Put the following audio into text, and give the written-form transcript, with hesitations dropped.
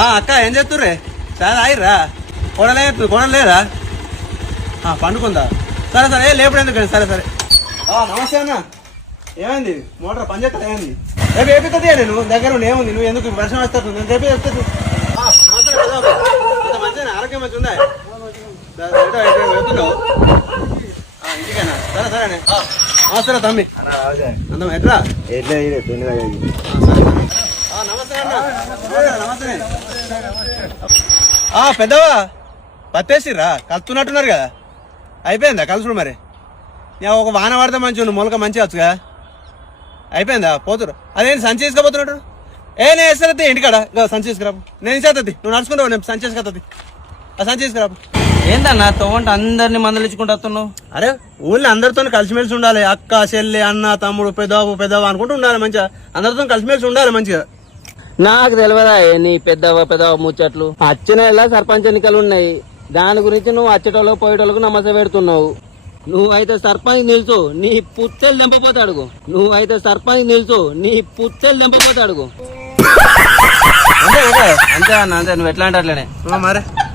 అక్క ఏం చేస్తుర్రే సరే అయిర్రా కొడలు లేదా పండుకుందా సరే సరే లేపుడు ఎందుకండి సరే సరే నమస్తే అన్న ఏమైంది మోటార్ పని చేస్తా ఏమైంది రేపు ఏపిస్తుంది నేను దగ్గర ఏముంది నువ్వు ఎందుకు వర్షం వస్తుంది నేను రేపు చెప్తాను మంచిగా ఆరోగ్యం మంచి ఉందా వెళ్తున్నావు ఇంటికేనా సరే సరే నమస్తే తమ్మి అందం ఎట్లా నమస్తే అన్న నమస్తే పెద్దవా పత్తేసిర్రా కలుతున్నట్టున్నారు కదా అయిపోయిందా కలుసుడు మరి నేను ఒక వాన పడితే మంచి మొలక మంచిగా వచ్చుగా అయిపోయిందా పోతురు అదేంటి సంచి తీసుకుపోతున్నట్టు నేను వేస్తుంది ఇంటికాడ సంచి తీసుకురాపు నేను ఇచ్చేస్తుంది నువ్వు నడుచుకుంటావు నేను సంచి తీసుకొస్తుంది ఆ సంచి తీసుకురాపు ఏందన్నా తోవంట అందరినీ మందలించుకుంటూ వస్తున్నావు అరే ఊళ్ళో అందరితో కలిసిమెలిసి ఉండాలి అక్క చెల్లి అన్న తమ్ముడు పెద్దవ అనుకుంటూ ఉండాలి మంచిగా అందరితో కలిసిమెలిసి ఉండాలి మంచిగా నాకు తెలియదా నీ పెద్దవ ముచ్చట్లు వచ్చే నెల సర్పంచ్ ఎన్నికలు ఉన్నాయి దాని గురించి నువ్వు వచ్చేటోళ్ళు పోయేటోళ్ళకు నమ్మస పెడుతున్నావు నువ్వైతే సర్పంచ్ నిలుచు నీ పుత్తెలు నింపపోతాడుగు అంతే అంతే అన్న అంతే నువ్వు ఎట్లా అంటే అట్లనే మరి